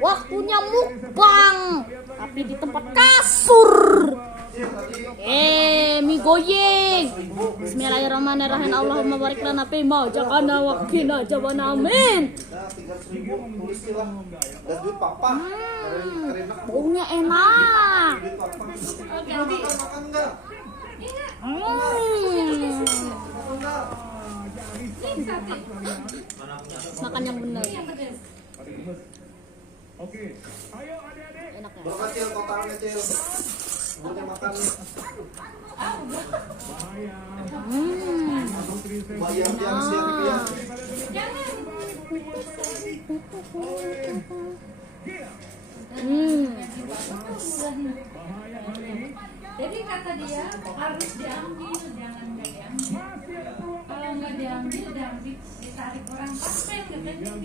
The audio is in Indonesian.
Waktunya mukbang, tapi di tempat kasur. Mie goyang. Bismillahirrahmanirrahim. Allahumma barik lana fima ja'alna wa qina adzabannar. Amin. Baunya enak. Makan yang benar. Oke, ayo adik-adik. Enak ya? Berkecil totalnya, Cil. Semuanya makan. Bayar yang siap ya. Jadi kata dia harus diambil, jangan nggak diambil. Kalau nggak diambil, ditarik orang pasien katanya.